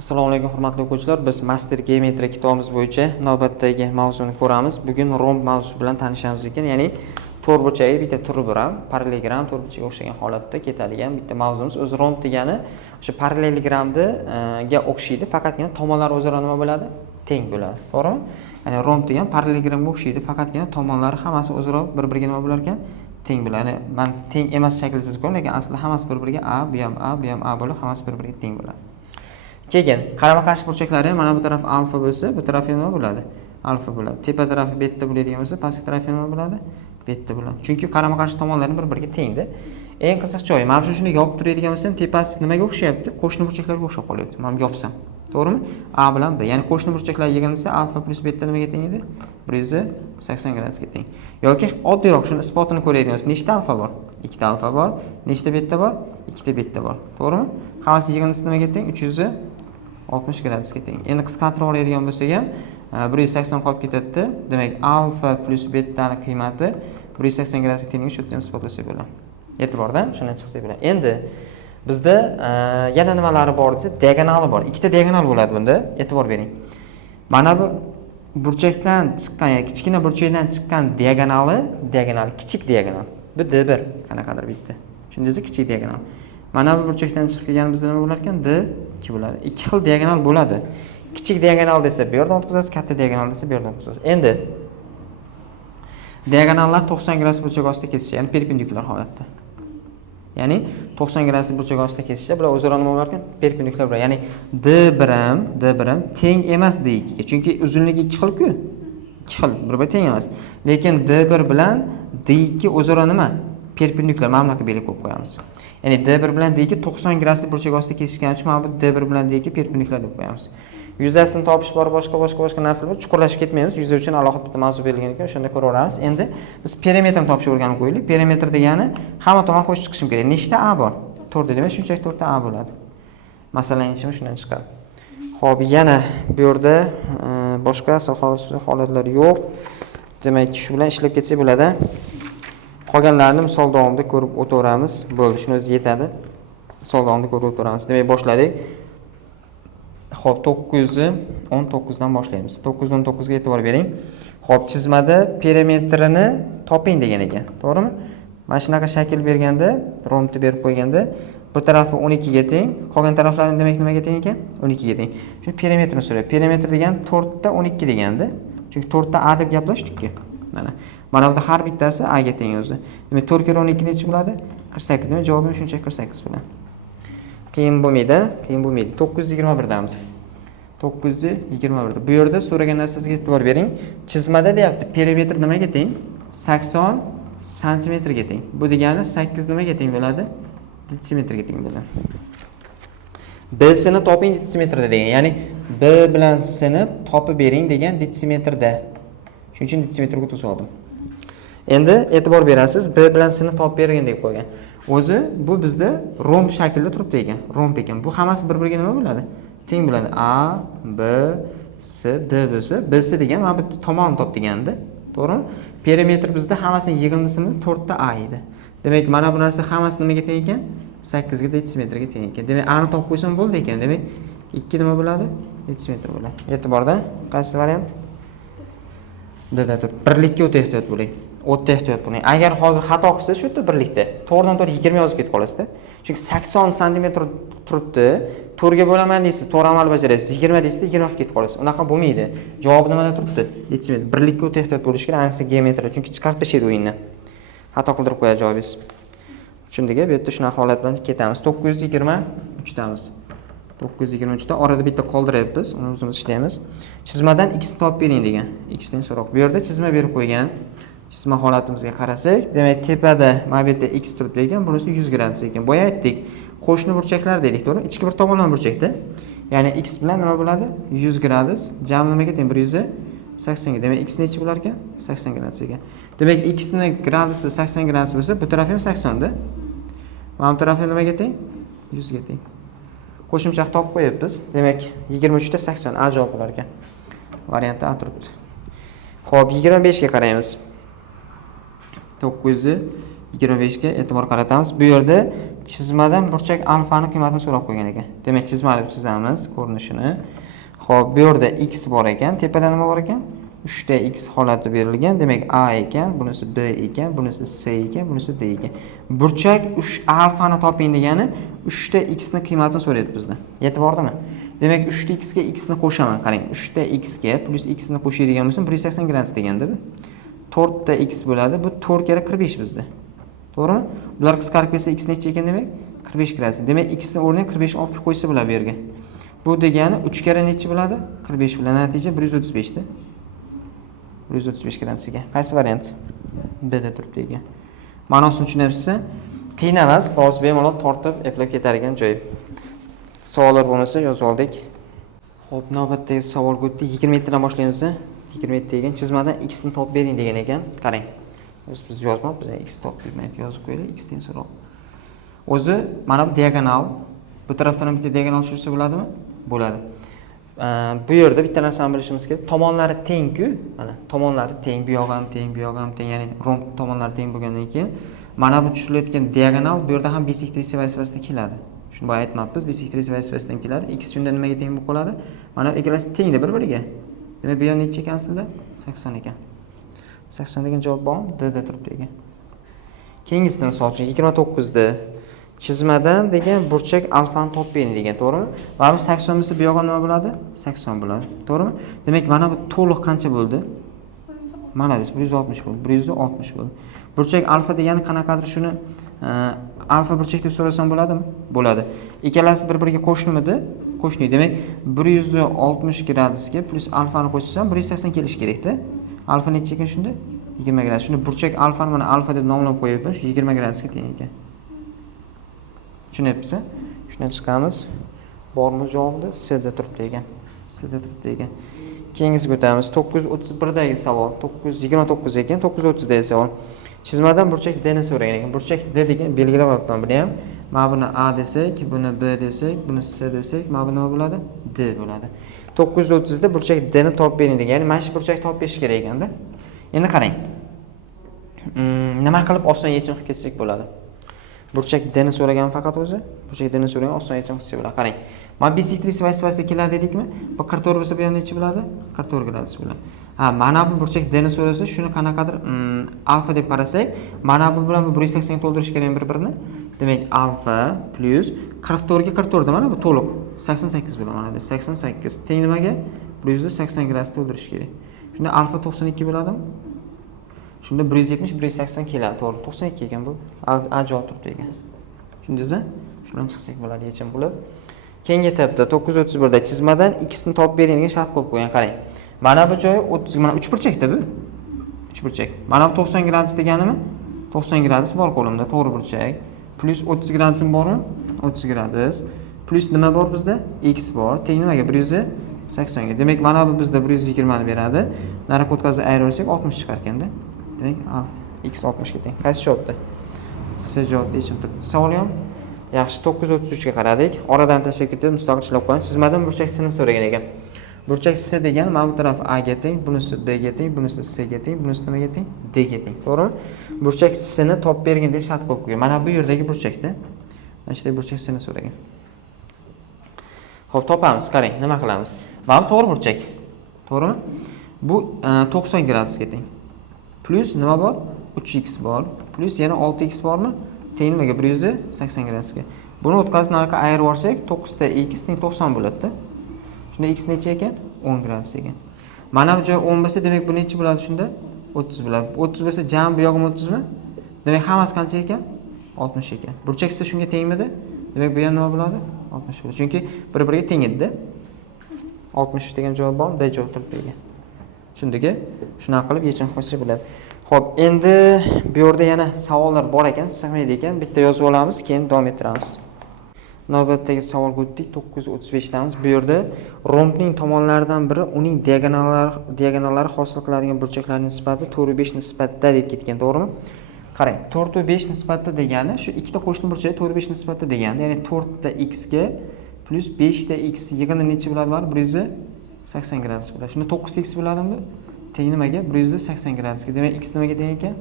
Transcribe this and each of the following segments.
Assalomu alaykum hurmatli o'quvchilar. Biz Master Geometry kitobimiz bo'yicha navbatdagi mavzuni ko'ramiz. Bugun romb mavzusi bilan tanishamiz ekan, ya'ni to'rtburchagi bitta turi bor ham, parallelogram to'rtburchakka o'xshagan holatda ketadigan bitta mavzumiz. O'zi romb degani o'sha parallelogramga o'xshaydi, faqatgina tomonlari o'zaro nima bo'ladi? Teng bo'ladi. To'g'rimi? Ya'ni romb degan parallelogramga o'xshaydi, faqatgina tomonlari hammasi o'zaro bir-biriga nima bo'lar ekan? Teng bo'ladi. Ya'ni men teng emas shaklda chizib qo'ydim, lekin aslida hammasi bir-biriga a, bu ham a, bu ham a bo'lib, hammasi bir-biriga teng bo'ladi. Keyin qarama-qarshi burchaklari ham mana bu taraf alfa bo'lsa, bu taraf ham nima bo'ladi? Alfa bo'ladi. Tepa tarafi beta bo'ladigan bo'lsa, pastki tarafi nima bo'ladi? Beta bo'ladi. Chunki qarama-qarshi tomonlari bir-biriga tengda. Eng qiziq joyi, mana shuni yopib turadigan bo'lsam, tepasi nimaga o'xshayapti? Qo'shni burchaklarga o'xshab qolyapti. Mana yopsam. To'g'rimi? A bilan B. Ya'ni qo'shni burchaklar yig'indisi alfa plus beta nimaga teng edi? 180 gradusga teng. Yoki oddiyroq shuni isbotini ko'radigan bo'lsak, nechta alfa bor? 2 ta alfa bor. Nechta beta bor? 2 ta beta bor. To'g'rimi? Hammasi yig'indisi nimaga teng? 360 gradusga teng. Endi qisqartirib oladigan bo'lsak ham 180 qolib ketadi. Demak, alfa plus betani qiymati 180 gradusga tengligini shu yerda ham isbotlasak bo'ladi. E'tibordan shundan chiqsak bo'ladi. Endi bizda yana nimalari bor desa, diagonali bor. Ikkita diagonal bo'ladi bunda. E'tibor bering. Mana bu burchakdan chiqqan, ya'ni kichkina burchakdan chiqqan diagonal kichik diagonal. Bu D1 qanaqadir bitta. Tushundingizmi? Kichik diagonal. Mana bu burchakdan chiqib kelgan bizda nima bo'lar ekan? D2 bo'ladi. Ikki xil diagonal bo'ladi. Kichik diagonal desa bu yerdan o'tkazasiz, katta diagonal desa bu yerdan o'tkazasiz. Endi diagonallar 90 gradus burchak ostida kesishadi, ya'ni perpendikulyar holatda. Ya'ni 90 gradus burchak ostida kesishsa, bular o'zaro nima bo'lar ekan? Perpendikulyar bo'ladi. Ya'ni D1 teng emas D2 ga. Chunki uzunligi 2 xil-ku. 2 xil, bir-biriga teng emas. Lekin D1 bilan D2 o'zaro nima? Perpendikulyar, mana bunaqa belgi qo'yib qo'yamiz. Ya'ni D1 bilan D2 90 gradus burchak ostida kesishgani uchun mana bu D1 bilan D2 perpendikulyar deb qo'yamiz. Yuzasini topish bor, boshqa narsa bor. Chuqurlashib ketmaymiz. Yuza uchun alohida bitta mavzu berilgan ekan, o'shanda ko'raveramiz. Endi biz perimetrni topishga o'rganib qo'yaylik. Perimetr degani hamma tomon qo'shib chiqishim kerak. Nechta A bor? 4 demak, shunchaki 4 ta A bo'ladi. Masalan, yechimi shundan chiqadi. Xo'p, yana bu yerda boshqa holatlar yo'q. Demak, shu bilan ishlab ketsak bo'ladi. Qolganlarni misol davomida ko'rib o'taveramiz. Bo'ldi, shuni o'zi yetadi. Misol davomida ko'rib o'taveramiz. Demak, boshladik. Xo'p, 919 dan boshlaymiz. 919 ga e'tibor bering. Xo'p, chizmada perimetrini toping degan ekan. To'g'rimi? Mana shunaqa shakl berganda, rombni berib qo'yganda, bir tarafi 12 ga teng, qolgan taraflari demak nimaga teng ekan? 12 ga teng. Shuni perimetrni so'raydi. Perimetr degan 4 ta 12 deganda. Chunki 4 ta A deb gaplashdik-ku. Mana bunda har bittasi A ga teng o'zi. Demak, 4 kira 12 necha bo'ladi? 48. Demak, javobim shunchaki 48 bo'ladi. Qiyin bo'lmaydi. 921 damiz. 921. Bu yerda so'ragan narsasiga e'tibor bering. Chizmada deyapti, perimetr nimaga teng? 80 santimetrga teng. Bu degani 8 nimaga teng bo'ladi? Detsimetrga teng bo'ladi. B sini toping detsimetrda degan. Ya'ni B bilan C ni topib bering degan detsimetrda. Shuning uchun detsimetrga to'sib oldim. Endi e'tibor berasiz, B bilan C ni topib bergan deb qo'ygan. O'zi bu bizda romb shaklida turibdi ekan. Romb ekan. Bu hammasi bir-biriga nima bo'ladi? Teng bo'ladi. A, B, C, D bo'lsa, BC degan mana bu tomonni top deganda, to'g'rimi? Perimetr bizda hammasining yig'indisimi 4 ta A edi. Demak, mana bu narsa hammasi nimaga teng ekan? 8 ga detsimetrga teng ekan. Demak, A ni topib qo'ysam bo'ldi ekan. Demak, 2 nima bo'ladi? Detsimetr bo'ladi. E'tiborda, qaysi variant? D-da turib, birlikka o'ta ehtiyot bo'ling. O'ta ehtiyot bo'ling. Agar hozir xato qilsangiz shu yerda birlikda, to'g'ridan to'g'ri 20 yozib ketib qolasizda. Chunki 80 sm turibdi. 4 ga bo'laman deysiz, to'g'ri amal bajarasiz. 20 deysiz, 20 ga ketib qolasiz. Unaqa bo'lmaydi. Javob nimada turibdi? Detsimetr. Birlikka o'ta ehtiyot bo'lish kerak, ayniqsa geometriya, chunki chiqarib tashlaydi o'yinni. Xato qildirib qo'yadi javobingiz. Tushundingmi? Bu yerda shunaqa holat bilan ketamiz. 923 damiz. 923 da orada bitta qoldiryapmiz, uni o'zimiz ishlaymiz. Chizmadan x ni topib bering degan. X ning so'roq. Bu yerda chizma berib qo'ygan. Chizma holatimizga qarasak, demak tepada mana bu yerda x turibdi ekan, bunisi 100 gradus ekan. Boya aytdik, qo'shni burchaklar dedik, to'g'ri? Ichki bir tomonlama burchakda. Ya'ni x bilan nima bo'ladi? 100 gradus. Jami nimaga teng? 180 ga. Demak, x necha bo'lar ekan? 80 gradus ekan. Demak, x ni gradusi 80 gradus bo'lsa, bu taraf ham 80 da. Mana bu taraf ham nimaga teng? 100 ga teng. Qo'shimcha topib qo'yapmiz. Demak, 23 ta 80 A javob bo'lar ekan. Varianti A turibdi. Xo'p, 25 ga qaraymiz. 925 ga e'tibor qaratamiz. Bu yerda chizmadan burchak alfani qiymatini so'rab qo'ygan ekan. Demak, chizmani chizamiz ko'rinishini. Xo'p, bu yerda x bor ekan, tepada nima bor ekan? 3 ta x holati berilgan. Demak, a ekan, bunisi b ekan, bunisi c ekan, bunisi d ekan. Burchak 3 alfani toping degani 3 ta x ni qiymatini so'rayapti bizdan. Yetib bordimi? Demak, 3 ta x ga x ni qo'shaman. Qarang, 3 ta x ga plus x ni qo'shadigan bo'lsam 180 gradus deganda bu. 4 ta x bo'ladi. Bu 4 kere 45 bizda. To'g'rimi? Bular qisqarib ketsa x necha ekan demak? 45 gradus. Demak, x ni o'rniga 45 olib qo'ysa bo'ladi bu yerga. Bu degani 3 kere necha bo'ladi? 45 bilan natija 135 da. 135 gradusga. Qaysi variant? B da turibdi ekan. Ma'nosini tushunyapsizmi? Qiyin emas, hozir bemalol tortib eplab ketar ekan joyi. Savollar bo'lmasa yozib oldik. Xo'p, navbatdagi savolga o'tdik. 27 dan boshlaymiz. 27 degan chizmadan x ni topib bering degan ekan. Qarang. Biz yozmabmiz, x topib bermaydi, yozib qo'yaylik, x dan so'roq. O'zi mana bu diagonal, bu tarafdan ham bitta diagonal tushirsa bo'ladimi? Bo'ladi. Bu yerda bitta narsani bilishimiz kerak. Tomonlari teng-ku, mana tomonlari teng, bu yoq ham teng, bu yoq ham teng, ya'ni romb tomonlari teng bo'lgandan keyin mana bu tushirilayotgan diagonal bu yerda ham bisektriya vazifasida keladi. Shuni boya aytmabmiz, bisektriya vazifasidan keladi. X shunda nimaga teng bo'lib qoladi? Mana ikkalasi tengda bir-biriga. Demak, bu yer necha ekan aslida? 80 ekan. 80 degan javob bormi? D da turibdi ekan. Keyingisini misol uchun 29 da chizmadan degan burchak alfani topib bering degan, to'g'rimi? Mana bu 80 bo'lsa bu yog'i nima bo'ladi? 80 bo'ladi. To'g'rimi? Demak, mana bu to'liq qancha bo'ldi? Mana bu 160 bo'ldi. 160 bo'ldi. Burchak alfa degani qanaqadir shuni alfa burchak deb so'rasam bo'ladimi? Bo'ladi. Ikkalasi bir-biriga qo'shnimidi? Qo'shni. Demak, 160 gradusga plus alfani qo'shsam 180 kelish kerak-da. Alfa necha ekan shunda? 20 gradus. Shuni burchak alfani mana alfa deb nomlab qo'yibmiz. 20 gradusga teng ekan. Tushunyapsiz? Shundan chiqamiz. Bormi javobda? C da turibdi ekan. C da turibdi ekan. Keyingisiga o'tamiz. 931 dagi savol. 929 ekan, 930 dagi savol. Chizmadan burchak D ni so'ragan ekan. Burchak D degan belgilab olibman buni ham. Mana buni A desak, buni B desak, buni C desak, mana bu nima bo'ladi? D bo'ladi. 930 da burchak D ni topib bering degan. Ya'ni mana shu burchak topib berish kerak ekanda. Endi qarang. Nima qilib oson yechim qilib ketsak bo'ladi? Burchak D ni so'ragan faqat o'zi. Burchak D ni so'ragan oson yechim qilsak bo'ladi. Qarang. Mana bisektriya vazifasiga keladi dedikmi? Bu 44 bo'lsa bu ham necha bo'ladi? 44 gradus bo'ladi. Ha, mana bu burchak D ni so'rasa, shuni qanaqadir alfa deb qarasak, mana bu bilan bu 180 ga to'ldirish kerak bir-birini. Demak, alfa plus 44 ga 44 da mana bu to'liq 88 bo'ladi mana bu 88. Teng nimaga? 180 gradus to'ldirish kerak. Shunda alfa 92 bo'ladimi? Shunda 170 180 keladi, to'g'ri. 92 ekan bu. A javob turibdi ekan. Tushundingizmi? Shundan chiqsak bo'ladi yechim bo'lib. Keyingi etapda 931 da chizmadan x ni topib bering degan shart qo'yib qo'ygan. Qarang. Mana bu joyi 30, mana 3 burchakda bu. 3 burchak. Mana bu 90 gradus deganimi? 90 gradus bor qo'limda, to'g'ri burchak. Plus 30 gradusim bormi? 30 gradus. Plus nima bor bizda? X bor. Teng nimaga? 180 ga. Demak, mana bu bizda 120 ni beradi. Nariga o'tkazib ayirsak 60 chiqar ekanda. Demak, x 60 ga teng. Qaysi javobda? C javobda yechim turibdi. Savol ham yaxshi. 933 ga qaradik. Oradan tashlab ketib, mustaqil ishlab qo'ying. Chizmadan burchak C ni so'ragan ekan. Burchak C degani mana bu taraf A ga teng, bunisi B ga teng, bunisi C ga teng, bunisi nimaga teng? D ga teng. To'g'rimi? Burchak C ni topib bergin deb shart qo'yib qo'ygan. Mana bu yerdagi burchakda. Mana shu burchak C ni so'ragan. Xo'p, topamiz. Qarang, nima qilamiz? Mana bu to'g'ri burchak. To'g'rimi? Bu 90 gradusga teng. Plus nima bor? 3x bor. Plus yana 6x bormi? Teng nimaga? 180 gradusga. Buni o'tkazib nariga ayirib olsak, 9 ta x teng 90 bo'ladi-da. Shunda x necha ekan? 10 gradus ekan. Mana bu joy 10 bo'lsa, demak bu necha bo'ladi shunda? 30 bo'ladi. 30 bo'lsa, jami bu yog'im 30 mi? Demak, hammasi qancha ekan? 60 ekan. Burchak esa shunga tengmidi? Demak, bu ham nima bo'ladi? 60 bo'ladi. Chunki bir-biriga teng edi-da. 60 degan javob bormi? B javob turibdi ekan. Tushundingmi? Shunaqa qilib yechim qo'ysak bo'ladi. Xo'p, endi bu yerda yana savollar bor ekan, sig'maydi ekan. Bitta yozib olamiz, keyin davom ettiramiz. Navbatdagi savolga o'tdik. 935 damiz. Bu yerda rombning tomonlaridan biri uning diagonallari hosil qiladigan burchaklarning nisbati 4/5 nisbatda deb ketgan, to'g'rimi? Qarang, 4/5 nisbatda degani shu ikkita qo'shni burchak 4/5 nisbatda degani, ya'ni 4 ta x ga plus 5 ta x yig'ini necha bo'ladi? 180 gradus bo'ladi. Shunda 9 ta x bo'ladimi? Teng nimaga? 180 gradusga. Demak, x nimaga teng ekan?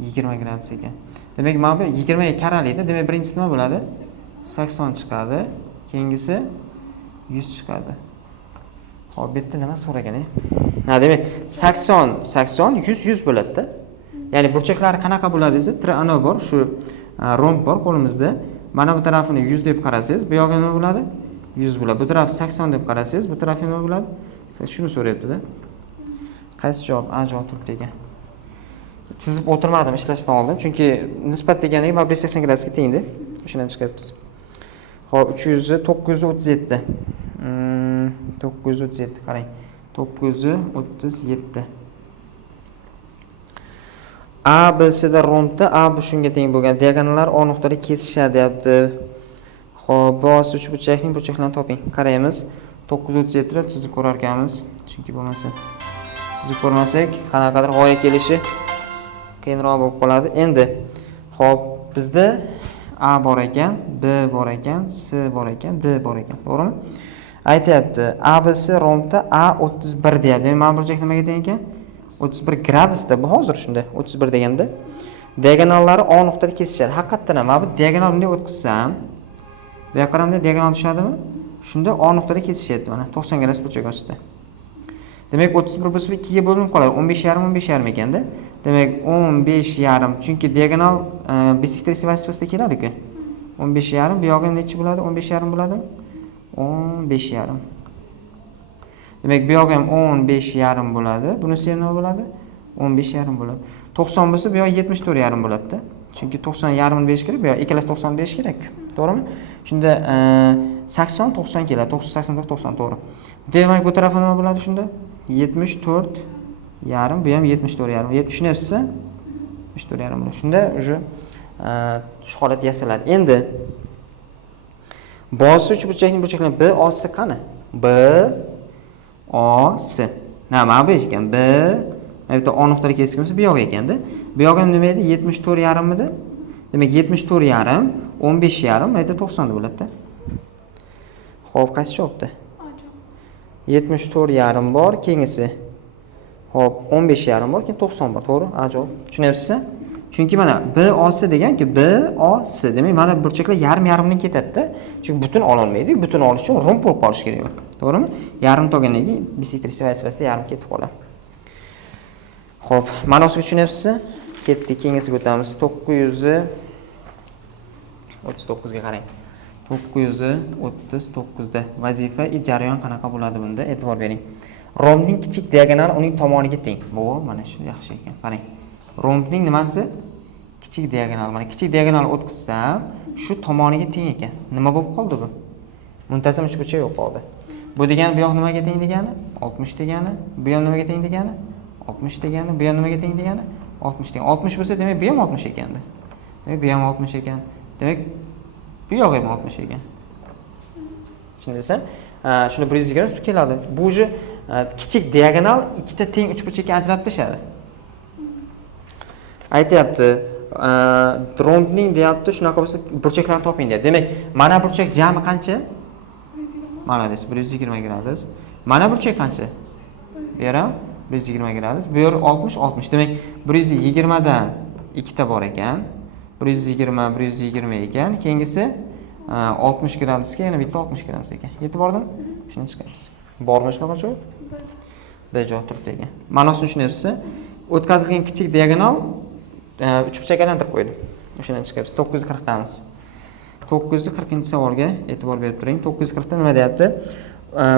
20 gradus ekan. Demak, mana bu 20 ga karalaydi. Demak, birinchisi nima bo'ladi? 80 chiqadi. Keyingisi 100 chiqadi. Xo'p, bu yerda nima so'ragan? Ha, demak, 80 100 bo'ladi-da. Ya'ni burchaklari qanaqa bo'ladi desa, triangle bor, shu romb bor qo'limizda. Mana bu tarafini 100 deb qarasangiz, bu yog'i nima bo'ladi? 100 bo'ladi. Bu taraf 80 deb qarasangiz, bu taraf nima bo'ladi? Shuni so'rayapti-da. Qaysi javob? A javob turibdi ekan. Chizib o'tirmadim ishlashdan oldin, chunki nisbat deganiga mana 180 gradusga tengdi. Shundan chiqyapmiz. Xo'p, 937. 937 qarang. 937. A B C da rombda A bu shunga teng bo'lgan. Diagonallar O nuqtada kesishadi deyapti. Xo'p, bosh uchburchakning burchaklarini toping. Qaraymiz. 937 ni chizib ko'rar ekanmiz. Chunki bo'lmasa chizib ko'rmasak, qanaqadir g'oya kelishi qiyinroq bo'lib qoladi. Endi, xo'p, bizda A bor ekan, B bor ekan, C bor ekan, D bor ekan. To'g'rimi? Aytayapti, ABC rombda A 31 deyapti. Demak, mana burchak nimaga teng ekan? 31 gradusda. Bu hozir shunda 31 deganda diagonallari O nuqtada kesishadi. Haqiqatdan ham mana bu diagonal bunday o'tkazsam, bu yoqqa ham diagonal tushadimi? Shunda O nuqtada kesishyapti mana 90 gradus burchak ostida. Demak, 31 bo'lsa 2 ga bo'linib qoladi. 15,5 ekanda. Demak, 15,5, chunki diagonal bisektriya vazifasida keladi-ku. 15,5 bu yog'i necha bo'ladi? 15,5 bo'ladimi? 15,5. Demak, bu yog'i ham 15,5 bo'ladi. Bunisi ham nima bo'ladi? 15,5 bo'ladi. 90 bo'lsa, bu yog'i 74,5 bo'ladi-da. Chunki 90,5 berish kerak, bu yog'i ikkalasi 90 berish kerak-ku. To'g'rimi? Shunda 80 90 keladi. 80 90 to'g'ri. Demak, bu tarafda nima bo'ladi shunda? 74,5, bu ham 74,5. Tushunyapsizmi? 74,5 bo'ladi. Shunda uje shu holat yasaladi. Endi bosh uchburchakning burchaklari B O C qani? B O C. Mana bu ekan. B bu O nuqtada kesgan bo'lsa, bu yoq ekanda. Bu yoq ham nima edi? 74,5 midi? Demak, 74,5, 15,5, mayda 90 bo'ladi-da. Xo'p, qaysi javobda? 74,5 bor, keyingisi. Xo'p, 15,5 bor, keyin 90 bor, to'g'ri? A javob. Tushunyapsizmi? Chunki mana B O C deganki B O C, demak, mana burchaklar yarim-yarimdan ketadi-da. Chunki butun ola olmaydi, butun olish uchun romb bo'lib qolish kerak. To'g'rimi? Yarim to'gandan keyin bisektriya vazifasida yarim ketib qoladi. Xo'p, ma'nosiga tushunyapsizmi? Ketdik, keyingisiga o'tamiz. 939 ga qarang. 939 da vazifa jarayon qanaqa bo'ladi bunda? E'tibor bering. Rombning kichik diagonali uning tomoniga teng. Bu mana shu yaxshi ekan. Qarang. Rombning nimasi? Kichik diagonal. Mana kichik diagonal o'tkazsam, shu tomoniga teng ekan. Nima bo'lib qoldi bu? Muntazam uchburchak yo'q qoldi. Bu degani bu yoq nimaga teng degani? 60 degani. Bu ham nimaga teng degani? 60 degani. Bu ham nimaga teng degani? 60 degani. 60 bo'lsa, demak bu ham 60 ekanda. Demak, bu ham 60 ekan. Demak, bu yoq ham 60 ekan. Tushundingizmi? Shuni 120 keladi. Bu uje kichik diagonal ikkita teng uchburchakka ajratib berishadi. Aytayapti, rombning deyapti, shunaqa bo'lsa burchaklarni toping deyapti. Demak, mana burchak jami qancha? Mana des 120 gradus. Mana burchak qancha? Bu yer ham 120 gradus. Bu yer 60 60. Demak, 120 dan ikkita bor ekan. 120 ekan. Keyingisi 60 gradusga yana bitta 60 gradus ekan. Yetib bordimi? Shuni chiqamiz. Bormi shunaqa javob? B javob turibdi ekan. Ma'nosini tushunyapsizmi? O'tkazilgan kichik diagonal uchburchakka aylantirib qo'ydi. O'shadan chiqyapsiz. 940 damiz. 940-savolga e'tibor berib turing. 940 da nima deyapti?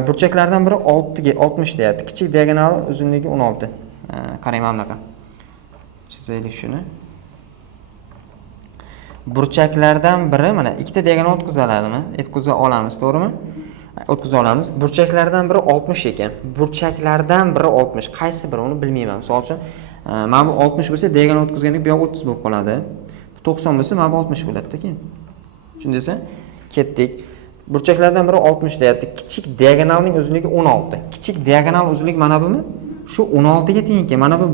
Burchaklardan biri 6 ga 60 deyapti. Kichik diagonali uzunligi 16. Qarang mana bunaqa. Chizaylik shuni. Burchaklardan biri mana ikkita diagonal o'tkazaladimi? O'tkaza olamiz, to'g'rimi? O'tkaza olamiz. Burchaklardan biri 60 ekan. Burchaklardan biri 60. Qaysi biri uni bilmayman. Misol uchun, mana bu 60 bo'lsa, diagonal o'tkazganda bu yoq 30 bo'lib qoladi. Bu 90 bo'lsa, mana bu 60 bo'ladi-da keyin. Tushundingizmi? Ketdik. Burchaklardan biri 60 deyapti. Kichik diagonalning uzunligi 16. Kichik diagonal uzunlik mana bumi? Shu 16 ga teng ekan. Mana bu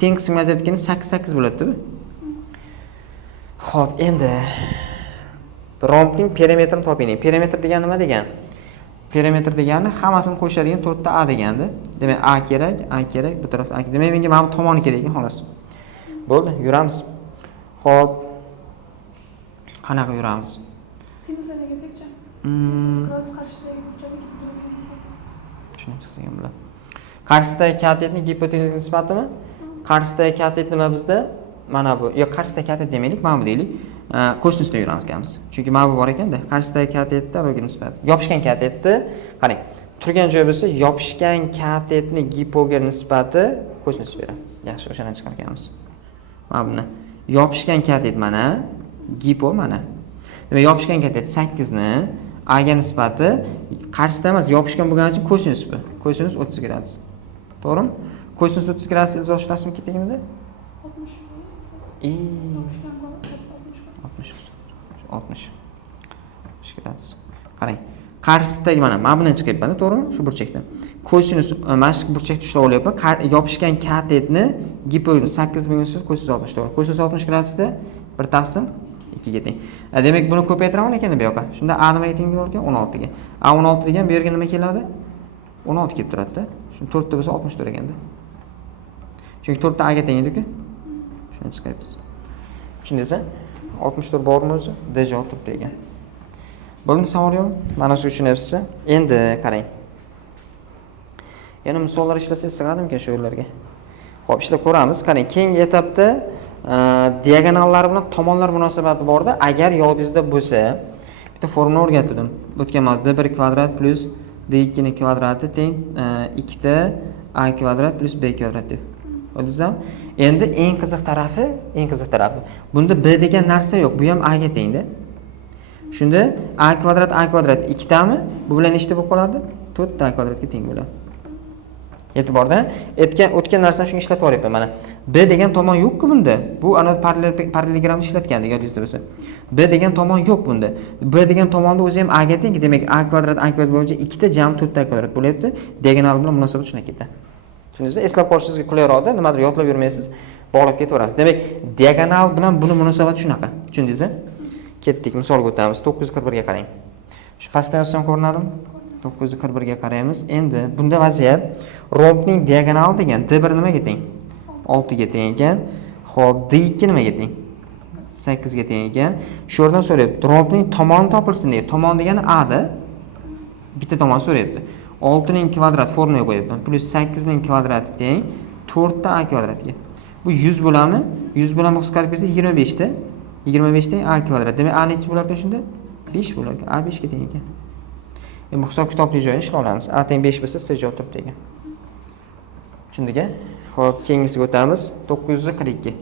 teng qismga ajratganda 8 bo'ladi-da bu. Xo'p, endi rombning perimetrini toping. Perimetr degani nima degani? Perimetr degani hammasini qo'shadigan 4 ta A degandi. Demak, A kerak, bu tarafda A kerak. Demak, menga mana bu tomoni kerak ekan, xolos. Bo'ldi, yuramiz. Xo'p, qanaqa yuramiz? Sinuslarga kelsak-chi. Gradus qarshidagi burchakni Shuni chiqsa ham bular. Qarshisidagi katetning gipotenuzga nisbatimi? Qarshisidagi katet nima bizda? Mana bu. Yo'q, qarshisidagi katet demaylik, mana bu deylik. Kosinusda yuramiz ekanmiz. Chunki mana bu bor ekanda, qarshisidagi katetda ro'ga nisbat. Yopishgan katetni, qarang, turgan joy bo'lsa, yopishgan katetning gipoga nisbati kosinus beradi. Yaxshi, o'shani chiqarganmiz. Mana buni. Yopishgan katet mana, gipo mana. Demak, yopishgan katet 8 ni A ga nisbati qarshisida emas, yopishgan bo'lgani uchun kosinus bu. Kosinus 30 gradus. To'g'rimi? Kosinus 30 gradus ildiz oshtasimi ketdingmi? 60 gradus. Qarang. Qarshisidagi mana bundan chiqyapman, to'g'rimi? Shu burchakdan. Kosinus mana shu burchakda ushlab olyapman. Yopishgan katetni gipotenuz 8 minus kosinus 60, to'g'ri. Kosinus 60 gradusda 1 taqsim 2 ga teng. Demak, buni ko'paytiraman ekan bu yoqqa. Shunda A nimaga teng bo'lar ekan? 16 ga. A 16 degan bu yerga nima keladi? 16 kelib turadi-da. Shuni 4 ta bo'lsa 64 ekanda. Chunki 4 ta A ga teng edi-ku. Shuni chiqayapmiz. Tushundingizmi? 64 bormi o'zi? D javob turibdi ekan. Bo'ldimi savol yo'q? Mana shu tushunyapsiz. Endi qarang. Yana misollar ishlasangiz sig'adimkan shu yerlarga. Xo'p, ishlab ko'ramiz. Qarang, keyingi etapda diagonallar bilan tomonlar munosabati borda, agar yodingizda bo'lsa, bitta formula o'rgatdim. O'tgan marta d1 kvadrat plus d2 ning kvadrati teng 2 ta a kvadrat plus b kvadrat deb. O'ldingizmi? Endi eng qiziq tarafi. Bunda b degan narsa yo'q. Bu ham a ga tengda. Shunda a kvadrat 2 tami? Bu bilan nechta bo'lib qoladi? 4 ta a kvadratga teng bo'ladi. E'tiborda o'tgan narsani shunga ishlatib qo'yapman mana. B degan tomon yo'q-ku bunda. Bu ana parallelogramni ishlatgandik, yodingizda bo'lsa. B degan tomon yo'q bunda. B degan tomonni o'zi ham A ga teng, demak A kvadrat bo'yicha 2 ta jami 4 ta kvadrat bo'lyapti. Diagonal bilan munosabat shunday ketadi. Tushundingizmi? Eslab qolishingizga qulayroqda, nimadir yodlab yurmaysiz, bog'lab ketaverasiz. Demak, diagonal bilan buni munosabati shunaqa. Tushundingizmi? Ketdik, misolga o'tamiz. 941 ga qarang. Shu pastda yozsam ko'rinadimi? 941 ga qaraymiz. Endi bunda vaziyat rombning diagonali degan d1 nimaga teng? 6 ga teng ekan. Xo'p, d2 nimaga teng? 8 ga teng ekan. Shu yerdan so'rayapti. Rombning tomoni topilsin degan. Tomon degani a da. Bitta tomon so'rayapti. 6 ning kvadrat formulaga qo'yapman. Plus 8 ning kvadrati teng 4 ta a kvadratga. Bu 100 bo'ladimi? 100 bilan qisqarib kelsa 25 ta. 25 teng a kvadrat. Demak, a nechi bo'lar ekan shunda? 5 bo'lar ekan. A 5 ga teng ekan. Bu hisob kitobli joyini ishlab olamiz. A teng 5 bo'lsa, C javob turibdi ekan. Tushundingmi? Xo'p, keyingisiga o'tamiz. 942.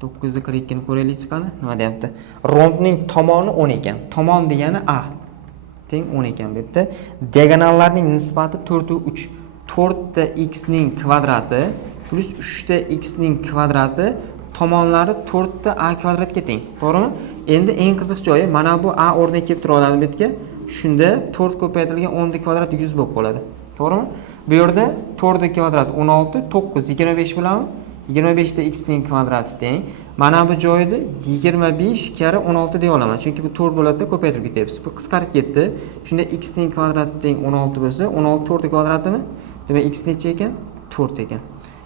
942 ni ko'raylik chiqadi. Nima deyapti? Rombning tomoni 10 ekan. Tomon degani A teng 10 ekan bu yerda. Diagonallarning nisbati 4 va 3. 4 ta x ning kvadrati plus 3 ta x ning kvadrati tomonlari 4 ta a kvadratga teng. To'g'rimi? Endi eng qiziq joyi mana bu a o'rniga kelib turadi bu yerga. Shunda 4 ko'paytirilgan 10 ning kvadrati 100 bo'lib qoladi. To'g'rimi? Bu yerda 4 ning kvadrati 16, 9 25 bilanmi? 25 ta x ning kvadrati teng. Mana bu joyda 25 kare 16 deya olaman. Chunki bu 4 bo'ladi-da, ko'paytirib ketyapmiz. Bu qisqarib ketdi. Shunda x ning kvadrati teng 16 bo'lsa, 16 4 kvadratimi? Demak, x necha ekan? 4 ekan.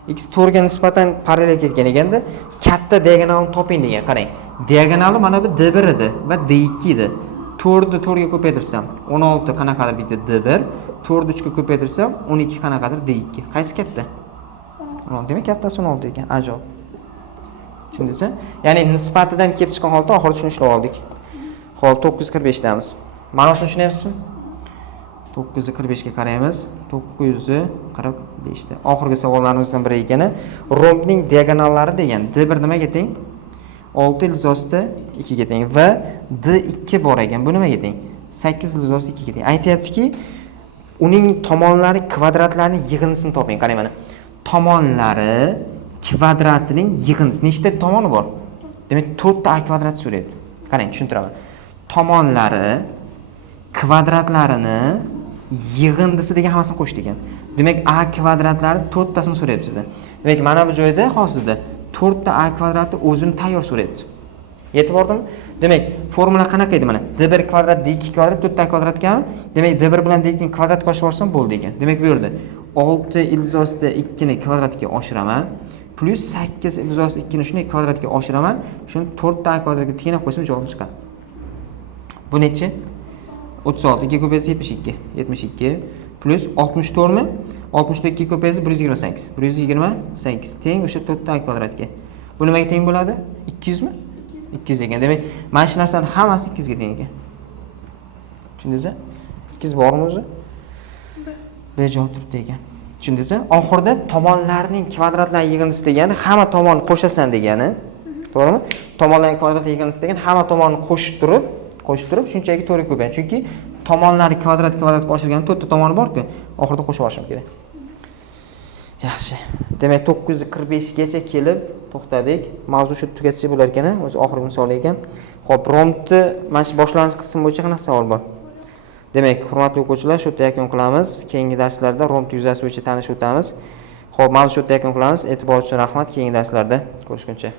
X 4 ga nisbatan parallel ketgan ekanda, katta diagonalni toping degan. Qarang. Diagonali mana bu d1 edi va d2 edi. 4 ni 4 ga ko'paytirsam 16 qanaqadir bitta d1, 4 ni 3 ga ko'paytirsam 12 qanaqadir d2. Qaysi katta? 16. Demak, kattasi 16 ekan. Ajoyib. Tushundingizmi? Ya'ni nisbatidan kelib chiqqan holda oxirida shuni ishlab oldik. Xo'p, 945 damiz. Mana shuni tushunyapsizmi? 945 ga qaraymiz. 945 da. Oxirgi savollarimizdan biri ekani, rombning diagonallari degan d1 nimaga teng? 6 ilzosida 2 ga teng va d2 bor ekan. Bu nimaga teng? 8 ilzosida 2 ga teng. Aytayaptiki, uning tomonlari kvadratlarining yig'indisini toping. Qarang mana. Tomonlari kvadratining yig'indisi. Nechta tomoni bor? Demak, 4 ta a kvadrat so'rayapti. Qarang, tushuntiraman. Tomonlari kvadratlarini yig'indisi degan hammasini qo'shdik ekan. Demak, a kvadratlari 4 tasini so'rayapti sizdan. Demak, mana bu joyda hozirda 4 ta a kvadrati o'zini tayyor so'rayapti. Yetib bordimi? Demak, formula qanaqa edi mana? d1 kvadrat d2 kvadrat 4 ta kvadratga, demak d1 bilan d2 ning kvadratga qo'shib yuborsam bo'ldi ekan. Demak, bu yerda 6 ilzosida 2 ni kvadratga oshiraman. plus 8 ildiz 2 ni shuni kvadratga oshiraman. Shuni 4 ta kvadratga tenglab qo'ysam javobim chiqadi. Bu nechi? 36 2 ko'paytirsa 72. 72 plus 64 mi? 64 2 ko'paytirsa 128. 128 teng o'sha 4 ta kvadratga. Bu nimaga teng bo'ladi? 200 mi? 200 ekan. Demak, mana shu narsaning hammasi 200 ga teng ekan. Tushundingizmi? 200 bormi o'zi? B javob turibdi ekan. Tushundingizmi? Oxirida tomonlarning kvadratlar yig'indisi degani hamma tomonni qo'shasan degani. To'g'rimi? Tomonlarning kvadratlar yig'indisi degani hamma tomonni qo'shib turib shunchaki 4 ga ko'payadi. Chunki tomonlari kvadratga oshirganda 4 ta tomoni bor-ku, oxirida qo'shib olishim kerak. Yaxshi. Demak, 945 gacha kelib to'xtadik. Mavzu shu tugatsa bo'lar ekan, o'zi oxirgi misol ekan. Xo'p, rompni mana shu boshlanish qismi bo'yicha qanaqa savol bor? Demak, hurmatli o'quvchilar, shu yerda yakun qilamiz. Keyingi darslarda romp yuzasi bo'yicha tanishib o'tamiz. Xo'p, mavzu shu yerda yakun qilamiz. E'tiboringiz uchun rahmat. Keyingi darslarda ko'rishguncha.